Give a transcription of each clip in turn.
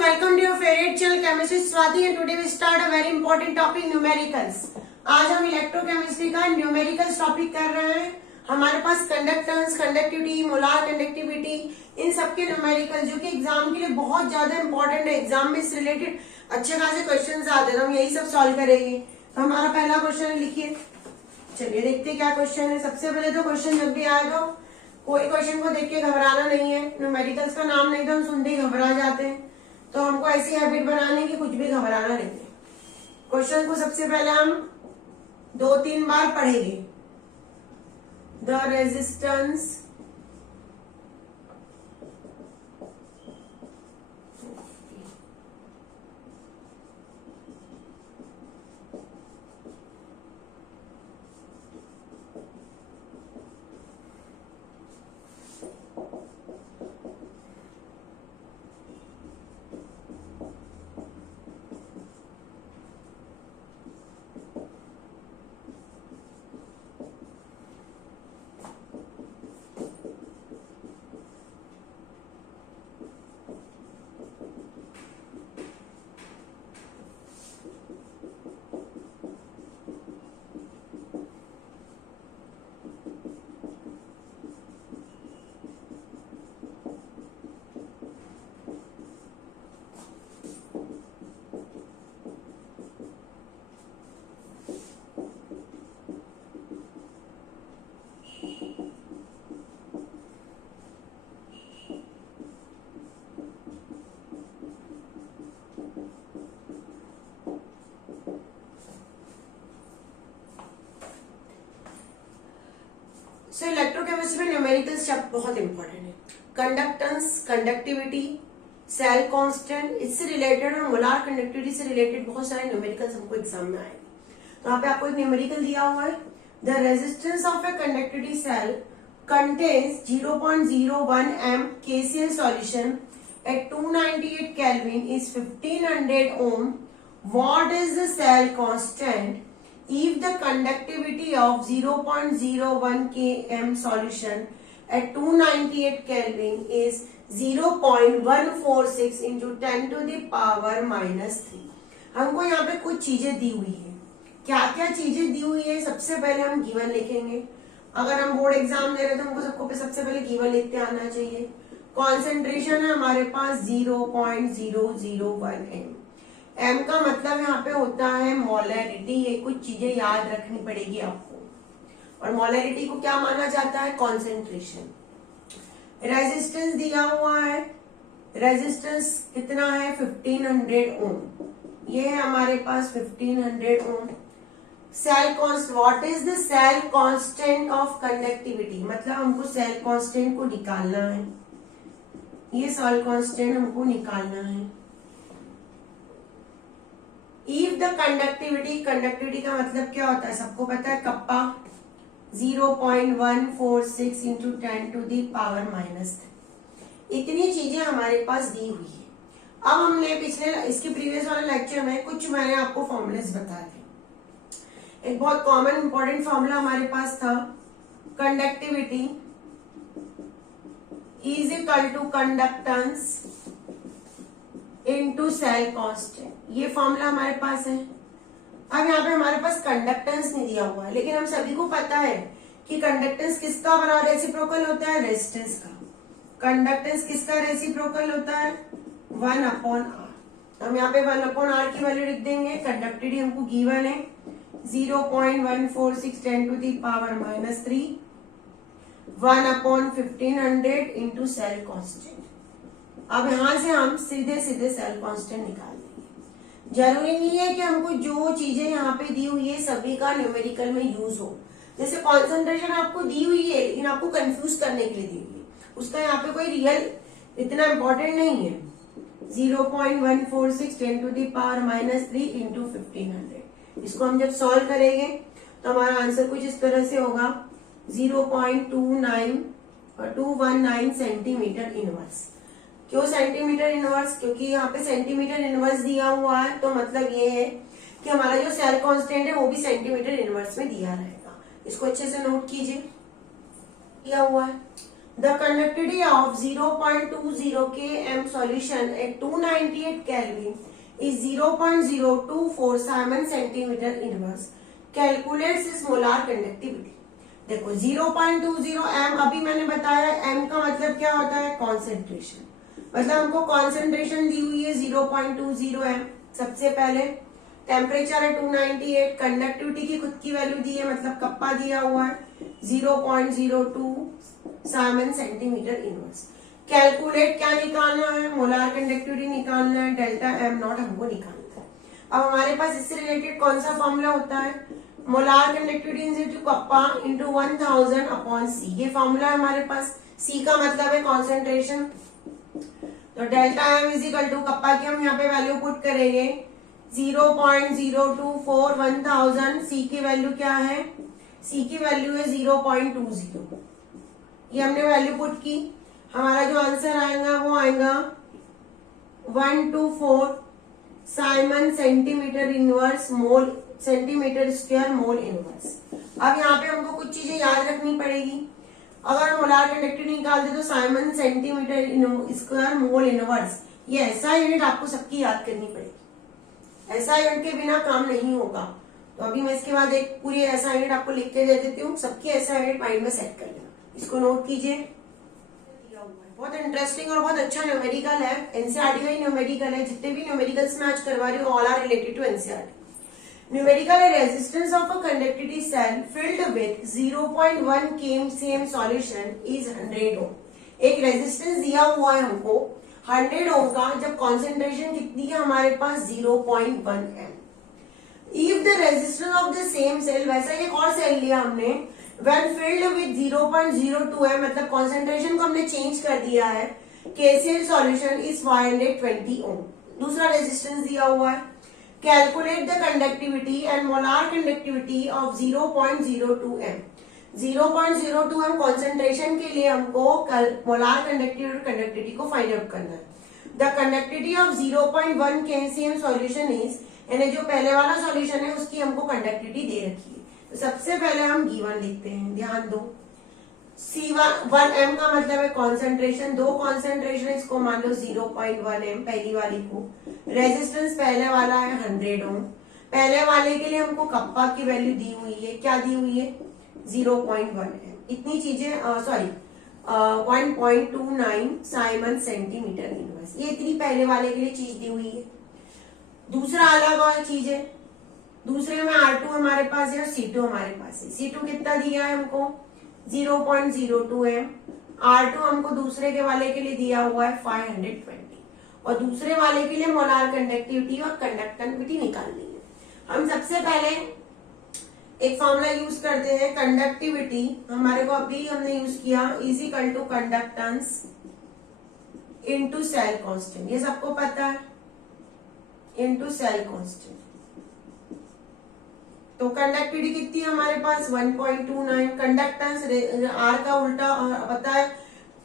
welcome to your favorite channel Chemistry Swati and today we start a very important topic numericals। आज हम electrochemistry का numericals topic कर रहे हैं। हमारे पास कंडक्टेंस, कंडक्टिविटी, मोलार कंडक्टिविटी, इन सब के न्यूमेरिकल जो कि एग्जाम के लिए बहुत ज्यादा इंपॉर्टेंट है। एग्जाम में इससे रिलेटेड अच्छे खासे क्वेश्चंस आते हैं, हम यही सब सॉल्व करेंगे। तो हमारा पहला क्वेश्चन लिखिए। चलिए देखते क्या क्वेश्चन है। सबसे पहले तो क्वेश्चन जब भी आए तो कोई क्वेश्चन को देख के घबराना नहीं है। न्यूमेरिकल्स का नाम नहीं तो हम सुनते ही घबरा जाते हैं, तो हमको ऐसी हैबिट बनानी है कि कुछ भी घबराना नहीं है। क्वेश्चन को सबसे पहले हम 2-3 बार पढ़ेंगे। द रेजिस्टेंस इलेक्ट्रोकेमिस्ट्री में न्यूमेरिकल शब्द बहुत इंपॉर्टेंट है। कंडक्टेंस, कंडक्टिविटी, सेल कांस्टेंट, इससे रिलेटेड और मोलार कंडक्टिविटी से रिलेटेड बहुत सारे न्यूमेरिकल्स हमको एग्जाम में आएंगे। तो यहाँ पे आपको एक न्यूमेरिकल दिया हुआ है। The resistance of a conductivity cell contains 0.01 m KCl solution at 298 Kelvin is 1500 ohm. What is the cell constant if the conductivity of 0.01 km solution at 298 Kelvin is 0.146 into 10 to the power -3। हमको यहाँ पे कुछ चीजें दी हुई है। क्या क्या चीजें दी हुई है, सबसे पहले हम गिवन लिखेंगे। अगर हम बोर्ड एग्जाम दे रहे तो हमको सबसे पहले गिवन लिखते आना चाहिए। कॉन्सेंट्रेशन है हमारे पास 0.001 m। एम का मतलब यहाँ पे होता है मोलैरिटी। ये कुछ चीजें याद रखनी पड़ेगी आपको। और मोलैरिटी को क्या माना जाता है? कॉन्सेंट्रेशन। रेजिस्टेंस दिया हुआ है। रेजिस्टेंस कितना है? 1500 ओम। ये है हमारे पास 1500 ohm. Cell constant, what is the cell constant of conductivity? मतलब हमको सेल कांस्टेंट को निकालना है। ये सेल कांस्टेंट हमको निकालना है। If the conductivity, कंडक्टिविटी का मतलब क्या होता है? सबको पता है, kappa 0.146 into 10 to the power -3। इतनी चीजें हमारे पास दी हुई है। अब हमने इसके प्रीवियस वाले लेक्चर में कुछ मैंने आपको फॉर्मूलेस बता दिए। एक बहुत कॉमन इंपॉर्टेंट फॉर्मूला हमारे पास था, conductivity is equal to conductance into cell constant. ये फॉर्मूला हमारे पास है। अब यहाँ पे हमारे पास कंडक्टेंस नहीं दिया हुआ है, लेकिन हम सभी को पता है कि कंडक्टेंस किसका बराबर रेसिप्रोकल होता है? रेजिस्टेंस का। कंडक्टेंस किसका रेसिप्रोकल होता है? 1/r। हम यहाँ पे 1/r की वैल्यू लिख देंगे। कंडक्टिविटी हमको गिवन है 0.146 10 to the power -3 1/1500 into cell constant. अब यहां से हम सीधे सेल कांस्टेंट निकाल देंगे। जरूरी नहीं है कि हमको जो चीजें यहाँ पे दी हुई है सभी का न्यूमेरिकल में यूज हो। जैसे कॉन्सेंट्रेशन आपको दी हुई है, लेकिन आपको कंफ्यूज करने के लिए दी हुई है, उसका यहाँ पे कोई रियल इतना इंपॉर्टेंट नहीं है। 0.146 10 to the power -3 इंटू 1500। इसको हम जब सॉल्व करेंगे तो हमारा आंसर कुछ इस तरह से होगा 0.219 सेंटीमीटर इनवर्स। क्यों सेंटीमीटर इनवर्स? क्योंकि यहाँ पे सेंटीमीटर इनवर्स दिया हुआ है, तो मतलब ये है कि हमारा जो सेल कांस्टेंट है वो भी सेंटीमीटर इनवर्स में दिया रहेगा। इसको अच्छे से नोट कीजिए। दिया हुआ है The conductivity of 0.20 km solution at 298 Kelvin is 0.024 Simon centimeter inverse. Calculates its molar conductivity. देखो 0.20 m, अभी मैंने बताया m का मतलब क्या होता है, कॉन्सेंट्रेशन। मतलब हमको कॉन्सेंट्रेशन दी हुई है 0.20 m। सबसे पहले टेम्परेचर है 298, कंडक्टिविटी की खुद की वैल्यू दी है, मतलब कप्पा दिया हुआ है 0.02 साइमन सेंटीमीटर इनवर्स। कैलकुलेट क्या निकालना है, मोलार कंडक्टिविटी निकालना है, डेल्टा एम नॉट हमको निकालना है। अब हमारे पास इससे रिलेटेड कौन सा फॉर्मूला होता है, molar conductivity into kappa into 1000 upon C. ये फॉर्मूला है हमारे पास। सी का मतलब है कॉन्सेंट्रेशन, तो delta M is equal to kappa की हम यहाँ पे वैल्यू पुट करेंगे 0.024 1000। सी की वैल्यू क्या है, सी की वैल्यू है 0.20। ये हमने वैल्यू पुट की, हमारा जो आंसर आएगा वो आएगा 124 साइमन सेंटीमीटर इनवर्स मोल सेंटीमीटर स्क्वायर मोल इनवर्स। अब यहाँ पे हमको कुछ चीजें याद रखनी पड़ेगी। अगर मोलार कंडक्टिविटी निकालते तो Simon centimetre square mole inverse, ये ऐसा यूनिट आपको सबकी याद करनी पड़ेगी। ऐसा यूनिट के बिना काम नहीं होगा। तो अभी मैं इसके बाद एक पूरी ऐसा यूनिट आपको लिख के दे देती हूँ, सबकी ऐसा यूनिट माइंड में सेट कर लेना, इसको नोट कीजिए। बहुत इंटरेस्टिंग और बहुत अच्छा न्यूमेरिकल है, एनसीईआरटी का ही न्यूमेरिकल है। जितने भी न्यूमेरिकल्स मैं आज करवा रही हूँ all are related to NCERT. Numerical है resistance of a conductivity cell filled with 0.1 kCm solution is 100 ohm. एक रेजिस्टेंस दिया हुआ है हमको 100 ओम का, जब कॉन्सेंट्रेशन कितनी है हमारे पास 0.1 m। If the resistance of the same cell, वैसा एक और सेल लिया हमने, when filled with 0.02 m, मतलब कॉन्सेंट्रेशन को हमने चेंज कर दिया है, KCl सॉल्यूशन इज 520 ओम। दूसरा रेजिस्टेंस दिया हुआ है। Calculate the conductivity and molar conductivity of 0.02 m। 0.02 m concentration के लिए हमको मोलार कंडक्टिविटी को फाइंड आउट करना है। The conductivity of 0.1 kCm solution is, यानी जो पहले वाला सॉल्यूशन है उसकी हमको कंडक्टिविटी दे रखी है। तो सबसे पहले हम गिवन लिखते हैं, ध्यान दो। C1 m का मतलब है कॉन्सेंट्रेशन, दो कॉन्सेंट्रेशन, इसको मान लो 0.1 m पहली वाली को। रेजिस्टेंस पहले वाला है 100 ओम। पहले वाले के लिए हमको कप्पा की वैल्यू दी हुई है, क्या दी हुई है 0.1 m। इतनी चीजें 1.29 साइमन सेंटीमीटर इनवर्स, ये इतनी पहले वाले के लिए चीज दी हुई है। दूसरा अलग और चीज है, दूसरे में R2 हमारे पास है और C2 हमारे पास है। C2 कितना दिया है हमको 0.02 m। R2 हमको दूसरे के वाले के लिए दिया हुआ है 520, और दूसरे वाले के लिए मोलार कंडक्टिविटी और कंडक्टिविटी निकालनी है। हम सबसे पहले एक फॉर्मूला यूज करते हैं, कंडक्टिविटी हमारे को अभी हमने यूज किया is equal to conductance into cell constant, ये सबको पता है, इनटू सेल कांस्टेंट। तो कंडक्टिविटी कितनी है हमारे पास 1.29। कंडक्टेंस आर का उल्टा पता है,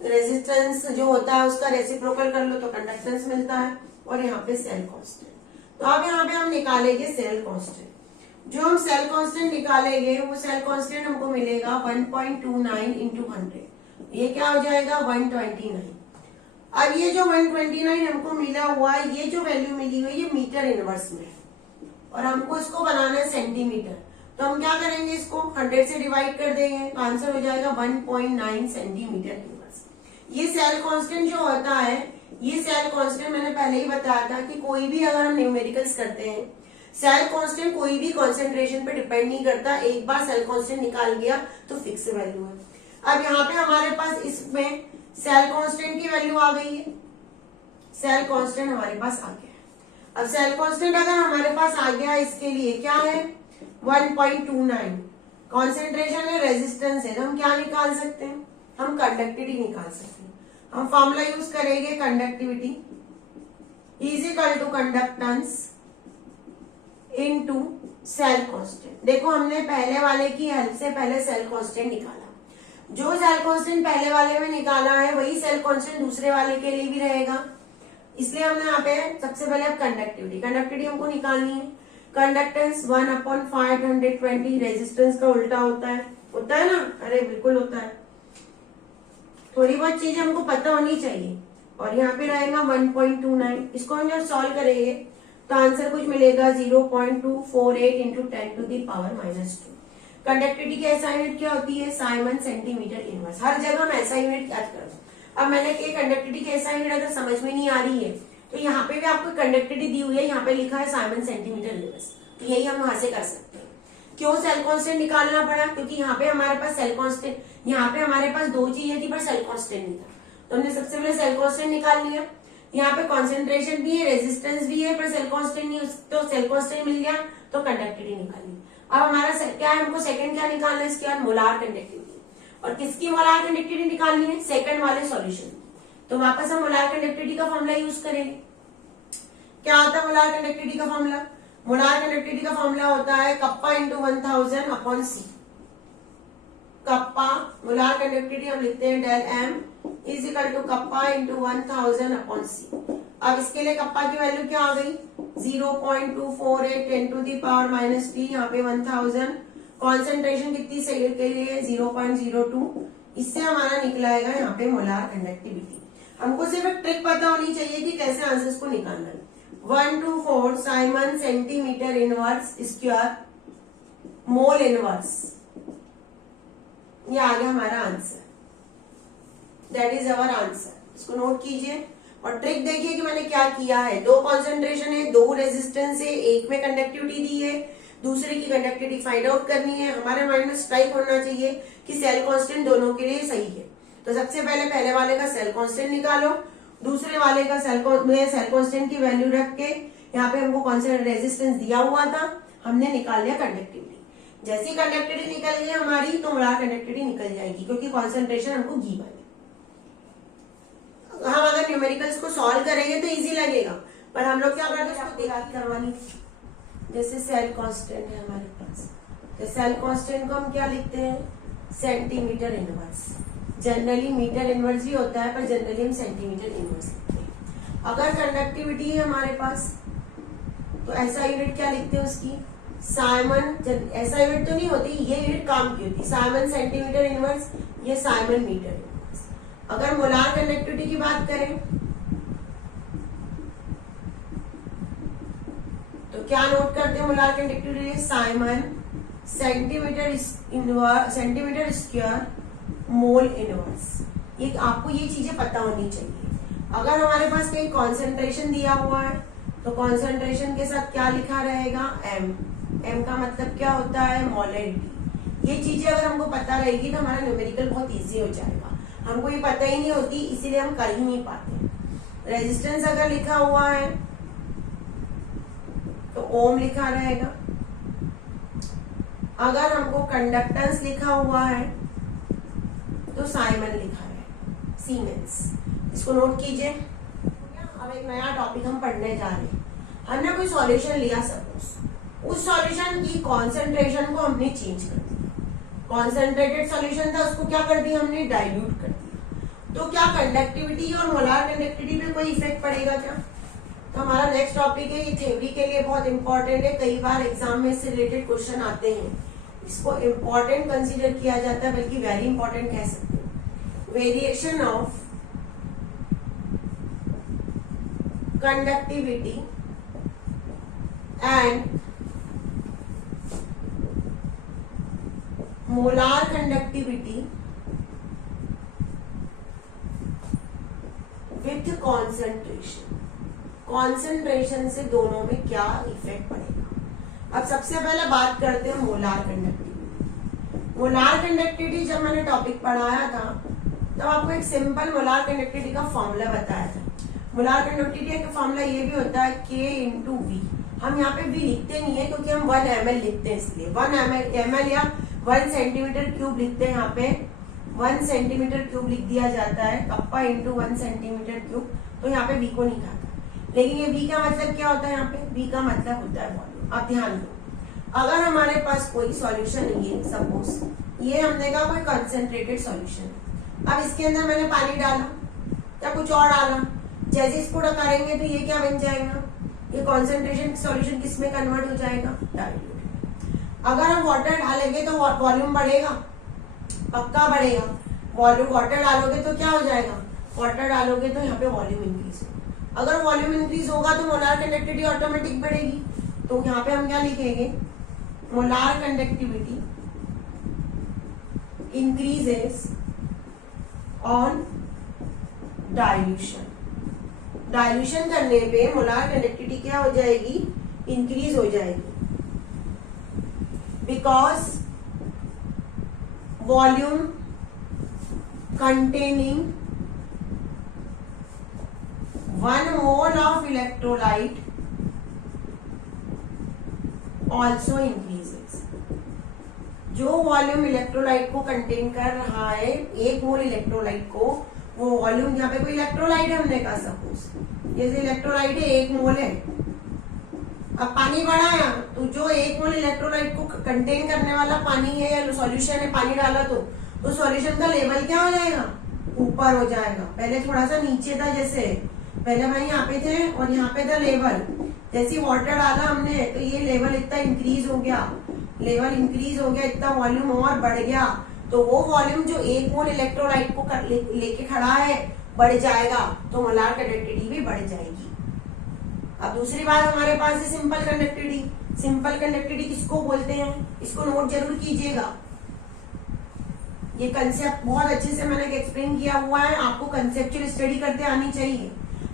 रेजिस्टेंस जो होता है उसका रेसिप्रोकल कर लो तो कंडक्टेंस मिलता है, और यहाँ पे सेल कांस्टेंट। तो अब यहाँ पे हम निकालेंगे सेल कांस्टेंट। जो हम सेल कांस्टेंट निकालेंगे वो सेल कांस्टेंट हमको मिलेगा 1.29 इंटू 100, ये क्या हो जाएगा 129। अब ये जो 129 हमको मिला हुआ है, ये जो वैल्यू मिली हुई है ये मीटर इनवर्स में है, और हमको इसको बनाना है सेंटीमीटर। तो हम क्या करेंगे, इसको 100 से डिवाइड कर देंगे तो आंसर हो जाएगा 1.9 सेंटीमीटर इनवर्स। ये सेल कांस्टेंट जो होता है, ये सेल कांस्टेंट मैंने पहले ही बताया था कि कोई भी अगर हम न्यूमेरिकल्स करते हैं, सेल कांस्टेंट कोई भी कॉन्सेंट्रेशन पे डिपेंड नहीं करता। एक बार सेल कांस्टेंट निकाल गया तो फिक्स वैल्यू है। अब यहाँ पे हमारे पास इसमें सेल कांस्टेंट की वैल्यू आ गई है, सेल कांस्टेंट हमारे पास आ गया। अब सेल कांस्टेंट अगर हमारे पास आ गया, इसके लिए क्या है 1.29, कॉन्सेंट्रेशन है, रेजिस्टेंस है, तो हम क्या निकाल सकते हैं, हम कंडक्टिविटी निकाल सकते हैं। हम फॉर्मूला यूज करेंगे, conductivity is equal to conductance into cell constant. देखो हमने पहले वाले की हेल्प से पहले सेल कांस्टेंट निकाला, जो सेल कांस्टेंट पहले वाले में निकाला है वही सेल कांस्टेंट दूसरे वाले के लिए भी रहेगा, इसलिए हमने यहाँ पे सबसे पहले अब कंडक्टिविटी हमको निकालनी है। कंडक्टेंस 1/520, रेजिस्टेंस का उल्टा होता है ना, अरे बिल्कुल होता है। थोड़ी बहुत चीजें हमको पता होनी चाहिए। और यहाँ पे रहेगा 1.29, इसको हम जब सॉल्व करेंगे तो आंसर कुछ मिलेगा 0.248 इंटू 10⁻²। कंडक्टिविटी की ऐसा यूनिट क्या होती है? Simon centimetre inverse. हर जगह हम ऐसा यूनिट याद करो। अब मैंने कही कंडक्टिविटी की ऐसा यूनिट अगर समझ में नहीं आ रही है तो यहाँ पे भी आपको कंडक्टिविटी दी हुई है, यहाँ पे लिखा है साइमन सेंटीमीटर इनवर्स, तो यही हम वहां से कर सकते हैं। क्यों सेल कांस्टेंट निकालना पड़ा? क्योंकि यहाँ पे हमारे पास सेल कांस्टेंट, यहाँ पे हमारे पास दो चीजें थी पर सेल कांस्टेंट नहीं था, तो हमने सबसे पहले सेल कांस्टेंट निकाल लिया। यहाँ पे कॉन्सेंट्रेशन भी है, रेजिस्टेंस भी है, पर सेल कांस्टेंट नहीं, तो सेल कांस्टेंट मिल गया तो कंडक्टिविटी निकाली। अब हमारा क्या है, हमको सेकंड क्या निकालना है इसके बाद? Molar conductivity. और किसकी मोलार कंडक्टिविटी निकालनी है? सेकंड वाले सॉल्यूशन। तो वापस हम मोलार कंडक्टिविटी का फॉर्मूला यूज करेंगे। क्या होता है मोलार कंडक्टिविटी का फॉर्मूला? मोलार कंडक्टिविटी का फॉर्मूला होता है kappa into 1000 upon C. Kappa molar conductivity हम लिखते हैं del M is equal to kappa into 1000 upon C. अब इसके लिए कप्पा की वैल्यू क्या आ गई? 0.248 10⁻⁻3, यहाँ पे 1000। कॉन्सेंट्रेशन कितनी सेकेंड के लिए? 0.02। इससे हमारा निकलाएगा यहाँ पे मोलार कंडक्टिविटी। हमको सिर्फ एक ट्रिक पता होनी चाहिए कि कैसे आंसर्स को निकालना है। 124 Simon centimetre inverse square mole inverse, ये आ गया हमारा answer. That is our answer. इसको नोट कीजिए और ट्रिक देखिए कि मैंने क्या किया है। दो कॉन्सेंट्रेशन है, दो रेजिस्टेंस है, एक में कंडक्टिविटी दी है, दूसरे की कंडक्टिविटी फाइंड आउट करनी है। हमारे माइंड में स्ट्राइक होना चाहिए कि सेल कांस्टेंट दोनों के लिए सही है। तो सबसे पहले वाले का सेल कांस्टेंट निकालो, दूसरे वाले का सेल कांस्टेंट की वैल्यू रख के, यहाँ पे हमको कॉन्स्टेंट रेजिस्टेंस दिया हुआ था, हमने निकाल लिया कंडक्टिविटी। जैसी कंडक्टिविटी निकल गई हमारी तो मोलार कंडक्टिविटी निकल जाएगी, क्योंकि कॉन्सेंट्रेशन हमको गिवन है। हम अगर न्यूमेरिकल्स को सॉल्व करेंगे तो इजी लगेगा, पर हम लोग क्या करते हैं उसको देखा करवानी। जैसे सेल कांस्टेंट है हमारे पास, तो सेल कांस्टेंट को हम क्या लिखते हैं? Centimetre inverse. Generally metre inverse भी होता है, पर जनरली हम सेंटीमीटर इनवर्स लिखते हैं। अगर कंडक्टिविटी है हमारे पास तो ऐसा यूनिट क्या लिखते हैं उसकी? साइमन। ऐसा यूनिट तो नहीं होती, ये यूनिट काम की होती। साइमन सेंटीमीटर इनवर्स, ये साइमन मीटर इनवर्स। अगर मोलार कंडक्टिविटी की बात करें तो क्या नोट करते हैं molar conductivity? Simon centimetre square mole inverse. ये आपको ये चीजें पता होनी चाहिए। अगर हमारे पास कहीं कॉन्सेंट्रेशन दिया हुआ है तो कॉन्सेंट्रेशन के साथ क्या लिखा रहेगा? एम। एम का मतलब क्या होता है? मोलरिटी। ये चीजें अगर हमको पता रहेगी तो हमारा न्यूमेरिकल बहुत इजी हो जाएगा। हमको ये पता ही नहीं होती, इसीलिए हम कर ही नहीं पाते। रेजिस्टेंस अगर लिखा हुआ है तो ओम लिखा रहेगा। अगर हमको कंडक्टेंस लिखा हुआ है तो साइमन लिखा है, सीमेंस। इसको नोट कीजिए। अब एक नया टॉपिक हम पढ़ने जा रहे हैं। हमने कोई सॉल्यूशन लिया, सपोज उस सॉल्यूशन की कॉन्सेंट्रेशन को हमने चेंज कर दिया। कॉन्सेंट्रेटेड सॉल्यूशन था, उसको क्या कर दिया हमने? डाइल्यूट कर दिया। तो क्या कंडक्टिविटी और मोलार कंडक्टिविटी पे कोई इफेक्ट पड़ेगा क्या? तो हमारा नेक्स्ट टॉपिक है, ये थ्योरी के लिए बहुत इंपॉर्टेंट है। कई बार एग्जाम में इससे रिलेटेड क्वेश्चन आते हैं, इसको इंपॉर्टेंट कंसीडर किया जाता है, बल्कि वेरी इंपॉर्टेंट कह सकते हैं। Variation of conductivity and molar conductivity with concentration. Concentration से दोनों में क्या इफेक्ट पड़ेगा। अब सबसे पहले बात करते हैं मोलार कंडक्टिविटी। मोलार कंडक्टिविटी जब मैंने टॉपिक पढ़ाया था तब आपको एक सिंपल मोलार कंडक्टिविटी का फॉर्मूला बताया था। मोलार कंडक्टिविटी का फॉर्मूला ये भी होता है K इंटू वी। हम यहाँ पे V लिखते नहीं है क्योंकि हम 1 ml लिखते हैं, इसलिए 1 ml या 1 सेंटीमीटर क्यूब लिखते हैं। यहाँ पे 1 सेंटीमीटर क्यूब लिख दिया जाता है, कप्पा इंटू 1 सेंटीमीटर क्यूब। तो यहाँ पे V को नहीं खाता, लेकिन ये V का मतलब क्या होता है? यहाँ पे V का मतलब होता है वॉल्यूम। आप ध्यान दो, अगर हमारे पास कोई सॉल्यूशन नहीं है, सपोज ये हमने कहा कोई कंसेंट्रेटेड सॉल्यूशन, अब इसके अंदर मैंने पानी डाला या कुछ और डाला, जैसे इसको करेंगे तो ये क्या बन जाएगा? ये कॉन्सेंट्रेशन सॉल्यूशन किस में कन्वर्ट हो जाएगा? डाइल्यूट। अगर हम वाटर डालेंगे तो वॉल्यूम बढ़ेगा, पक्का बढ़ेगा। वॉल्यूम वाटर डालोगे तो क्या हो जाएगा, वाटर डालोगे तो यहाँ पे वॉल्यूम इंक्रीज होगा। अगर वॉल्यूम इंक्रीज होगा तो मोलार कंडक्टिविटी ऑटोमेटिक बढ़ेगी। तो यहाँ पे हम क्या लिखेंगे, molar conductivity increases on dilution. Dilution करने पे मोलार कंडक्टिविटी क्या हो जाएगी, इंक्रीज हो जाएगी, because volume containing 1 mole of electrolyte also increases। जो वॉल्यूम इलेक्ट्रोलाइट को कंटेन कर रहा है, 1 मोल इलेक्ट्रोलाइट को, वो वॉल्यूम, यहाँ पे कोई इलेक्ट्रोलाइट है हमने कहा सपोज, जैसे इलेक्ट्रोलाइट है 1 मोल है, अब पानी बढ़ाया तो जो 1 मोल इलेक्ट्रोलाइट को कंटेन करने वाला पानी है या सॉल्यूशन है, पानी डाला तो सॉल्यूशन का लेवल क्या हो जाएगा, ऊपर हो जाएगा। पहले थोड़ा सा नीचे था, जैसे पहले भाई यहाँ पे थे और यहाँ पे था लेवल, जैसे वाटर डाला हमने तो ये लेवल इतना इंक्रीज हो गया, लेवल इंक्रीज हो गया, इतना वॉल्यूम और बढ़ गया, तो वो वॉल्यूम जो 1 मोल इलेक्ट्रोलाइट को लेके खड़ा है बढ़ जाएगा, तो मोलार कंडक्टिविटी भी बढ़ जाएगी। अब दूसरी बात हमारे पास है सिंपल कंडक्टिविटी। सिंपल कंडक्टिविटी किसको बोलते हैं, इसको नोट जरूर कीजिएगा। ये कंसेप्ट बहुत अच्छे से मैंने एक्सप्लेन किया हुआ है, आपको कंसेप्चुअल स्टडी करते आनी चाहिए।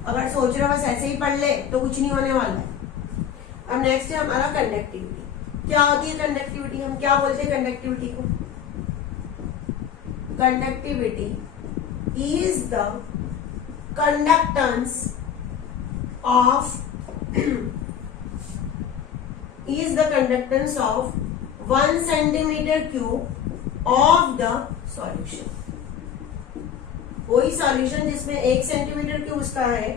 अगर सोच रहे हो बस ऐसे ही पढ़ ले तो कुछ नहीं होने वाला है। अब नेक्स्ट है हमारा कंडक्टिविटी। क्या होती है कंडक्टिविटी, हम क्या बोलते हैं कंडक्टिविटी को, conductivity is the conductance of of 1 centimeter cube of the solution। कोई सॉल्यूशन जिसमें 1 सेंटीमीटर क्यूब उसका है,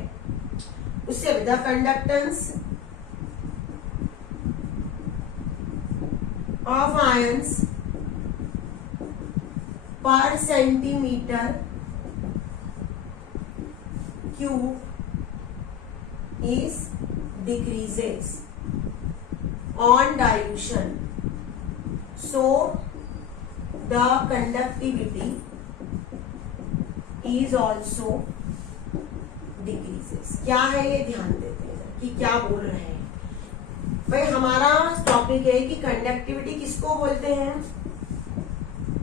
उससे द कंडक्टेंस ऑफ आयंस पर centimetre cube is decreases on dilution, so the conductivity is also decreases। क्या है ये ध्यान देते हैं कि क्या बोल रहे हैं भाई। हमारा टॉपिक है कि कंडक्टिविटी किसको बोलते हैं।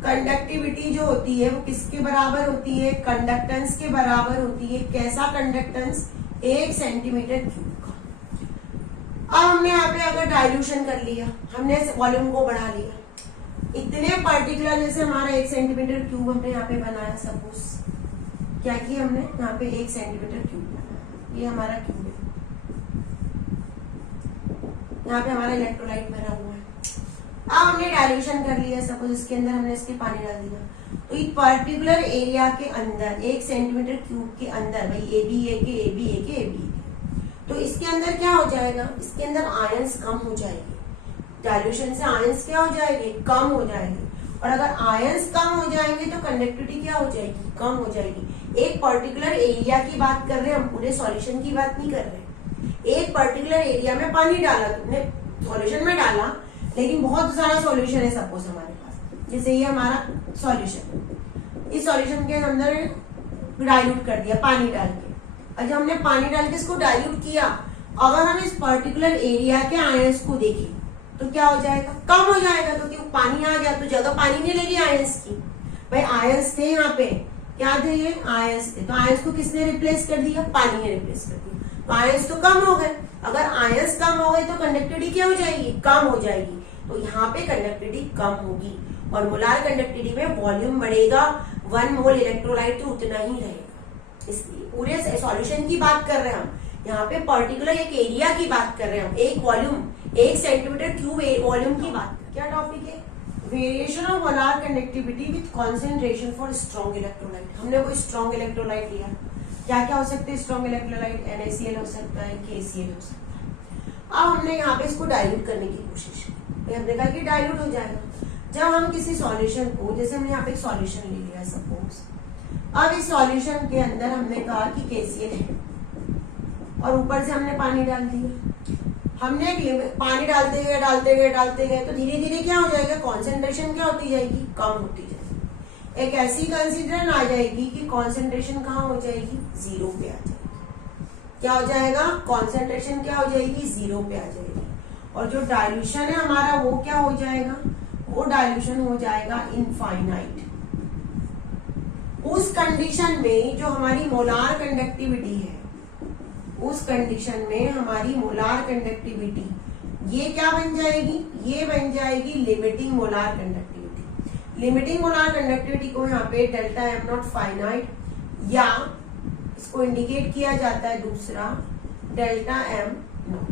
कंडक्टिविटी जो होती है वो किसके बराबर होती है, कंडक्टेंस के बराबर होती है। कैसा कंडक्टेंस, 1 सेंटीमीटर क्यूब का। अब हमने यहाँ पे अगर डाइल्यूशन कर लिया, हमने वॉल्यूम को बढ़ा लिया, इतने पर्टिकुलर, जैसे हमारा 1 सेंटीमीटर क्यूब हमने यहाँ पे बनाया, सपोज क्या किया हमने यहाँ पे 1 सेंटीमीटर क्यूब बनाया, ये हमारा क्यूब है, यहाँ पे हमारा इलेक्ट्रोलाइट भरा हुआ है। अब हमने डाइल्यूशन कर लिया, सपोज इसके अंदर हमने इसके पानी डाल दिया, तो एक पर्टिकुलर एरिया के अंदर 1 सेंटीमीटर क्यूब के अंदर भाई ए बी ए के, तो इसके अंदर क्या हो जाएगा, इसके अंदर आयंस कम हो जाएगी। डाइल्यूशन से आयंस क्या हो जाएंगे, कम हो जाएंगे। और अगर आयंस कम हो जाएंगे तो कंडक्टिविटी क्या हो जाएगी, कम हो जाएगी। एक पर्टिकुलर एरिया की बात कर रहे हैं हम, पूरे सॉल्यूशन की बात नहीं कर रहे। एक पर्टिकुलर एरिया में पानी डाला तुमने, सॉल्यूशन में डाला, लेकिन बहुत सारा सॉल्यूशन है सपोज हमारे पास, जैसे ये हमारा सॉल्यूशन, इस सॉल्यूशन के अंदर डाइल्यूट कर दिया पानी डाल के। और जब हमने पानी डाल के इसको डाइल्यूट किया, अगर हम इस पर्टिकुलर एरिया के आयंस को देखें तो क्या हो जाएगा, कम हो जाएगा, क्योंकि तो पानी आ गया तो जगह पानी नहीं लगी आयंस की। भाई आयंस थे यहाँ पे, क्या थे ये आयंस थे, तो आयंस को किसने रिप्लेस कर दिया, पानी ने रिप्लेस कर दिया, तो आयंस तो कम हो गए। अगर आयंस कम हो गए तो कंडक्टिविटी क्या हो जाएगी, कम हो जाएगी। तो यहाँ पे कंडक्टिविटी कम होगी। और मोलार कंडक्टिविटी में वॉल्यूम बढ़ेगा, 1 मोल इलेक्ट्रोलाइट तो उतना ही रहेगा। इसलिए पूरे सॉल्यूशन की बात कर रहे हैं हम, यहाँ पे पर्टिकुलर एक एरिया की बात कर रहे हैं हम, एक वॉल्यूम 1 सेंटीमीटर क्यूब वॉल्यूम की बात। क्या टॉपिक है, variation of molar conductivity with concentration for strong electrolyte. हमने कोई स्ट्रॉन्ग इलेक्ट्रोलाइट लिया, क्या क्या हो सकते हैं स्ट्रॉन्ग इलेक्ट्रोलाइट, NaCl हो सकता है, KCl हो सकता है। अब हमने यहाँ पे इसको डाइल्यूट करने की कोशिश की, हमने कहा कि डाइल्यूट हो जाएगा। जब हम किसी सॉल्यूशन को, जैसे हमने यहाँ पे एक सॉल्यूशन ले लिया सपोज, अब इस सॉल्यूशन के अंदर हमने कहा कि KCl है और ऊपर से हमने पानी डाल दिया। हमने पानी डालते गए तो धीरे धीरे क्या हो जाएगा, कॉन्सेंट्रेशन क्या होती जाएगी, कम होती जाएगी। एक ऐसी कंसिडरेशन आ जाएगी कि कॉन्सेंट्रेशन कहाँ हो जाएगी, 0 पे आ जाएगी। क्या हो जाएगा, कॉन्सेंट्रेशन क्या हो जाएगी, 0 पे आ जाएगी। और जो डाइल्यूशन है हमारा वो क्या हो जाएगा, वो डाइल्यूशन हो जाएगा इनफाइनाइट। उस कंडीशन में जो हमारी मोलार कंडक्टिविटी है, उस कंडीशन में हमारी मोलार कंडक्टिविटी ये क्या बन जाएगी, ये बन जाएगी limiting molar conductivity. Limiting molar conductivity को यहाँ पे डेल्टा एम नॉट फाइनाइट, या इसको इंडिकेट किया जाता है दूसरा डेल्टा एम नॉट।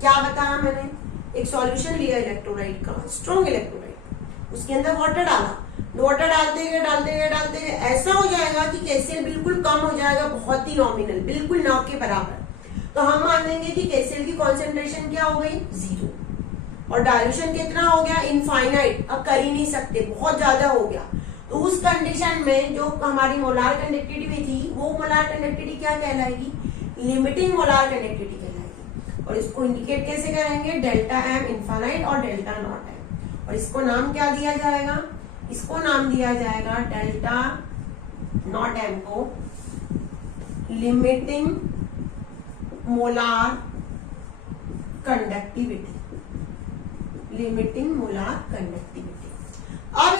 क्या बताया मैंने, एक सॉल्यूशन लिया इलेक्ट्रोलाइट का, स्ट्रॉन्ग इलेक्ट्रोलाइट, उसके अंदर वाटर डाला, वाटर डालते गए ऐसा हो जाएगा कि KCl बिल्कुल कम हो जाएगा, बहुत ही नॉमिनल, बिल्कुल न के बराबर। तो हम मान लेंगे कि KCl की कॉन्सेंट्रेशन क्या हो गई, 0, और डाइल्यूशन कितना हो गया, इनफाइनाइट, अब कर ही नहीं सकते, बहुत ज्यादा हो गया। तो उस कंडीशन में जो हमारी मोलार कंडक्टिविटी थी, वो मोलार कंडक्टिविटी क्या कहलाएगी, लिमिटिंग मोलार कंडक्टिविटी कहलाएगी। और इसको इंडिकेट कैसे करेंगे, डेल्टा एम इनफाइनाइट और डेल्टा नॉट एम। और इसको नाम क्या दिया जाएगा, इसको नाम दिया जाएगा डेल्टा नॉट एम को limiting molar conductivity, limiting molar conductivity. अब